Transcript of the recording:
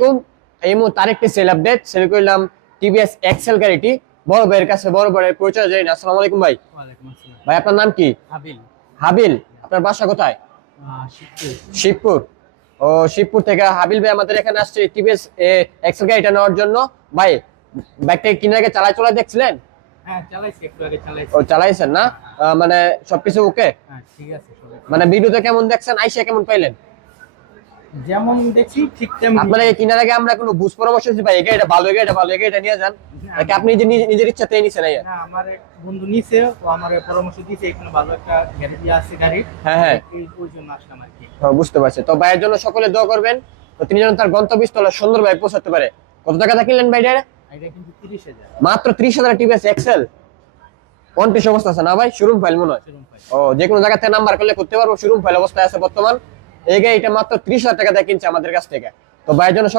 আলাইকুম। এই মুহূর্তে আরেকটি সেল আপডেট সেল করলাম টিভিএস এক্সেল গাড়িটি। বড় ভাইয়ের কাছে বড় ভাইয়ের পরিচয় জানি না। আসসালামু আলাইকুম ভাই। ওয়ালাইকুম আসসালাম। ভাই আপনার নাম কি? হাবিল। হাবিল। আপনার বাসা কোথায়? শিবপুর। শিবপুর। ও শিবপুর থেকে হাবিল ভাই আমাদের এখানে আসছে টিভিএস এক্সেল গাড়িটা নেওয়ার জন্য। ভাই বাইকটা কিনার আগে চালা দেখছিলেন? হ্যাঁ, চালাইছি, একটু আগে চালাইছি। ও চালাইছেন না? মানে সবকিছু ওকে? হ্যাঁ, ঠিক আছে সবাই। মানে ভিডিওতে কেমন দেখছেন, আইসা কেমন পাইলেন? যেমন দেখছি ঠিক তেমন। আপনার কিনার আগে আমরা কোনো বুঝ পরামর্শ দিচ্ছি ভাই এটা ভালো এটা ভালো এটা নিয়ে যান, নাকি আপনি নিজের ইচ্ছাতেই নিছেন? না, আমার এক বন্ধু নিছে, ও আমার পরামর্শ দিয়েছে এখানে ভালো একটা গ্যারেজ আছে গাড়ির। হ্যাঁ ওই জন্য আসলাম আর কি। বুঝতে পারছি। তো ভাইয়ের জন্য সকলে দোয়া করবেন, তো তিনি যেন তার গন্তব্যস্থলে সুন্দরভাবে পৌঁছাতে পারে। কত টাকা কিনলেন ভাই এটা? এটা কিন্তু 30,000। মাত্র 30,000 টিভিএস এক্সেল। কন্টিশ অবস্থা আছে না ভাই? শোরুম ফাইল মনে হয়। সেরকম পাই। ও যে কোনো জায়গা থেকে নাম্বার করলে করতে পারবো, শোরুম ফাইল অবস্থায় আছে বর্তমান। এই গাড়িটা মাত্র 30,000 টাকা দিয়ে কিনছে আমাদের কাছ থেকে। তো ভাইয়ের জন্য সকলে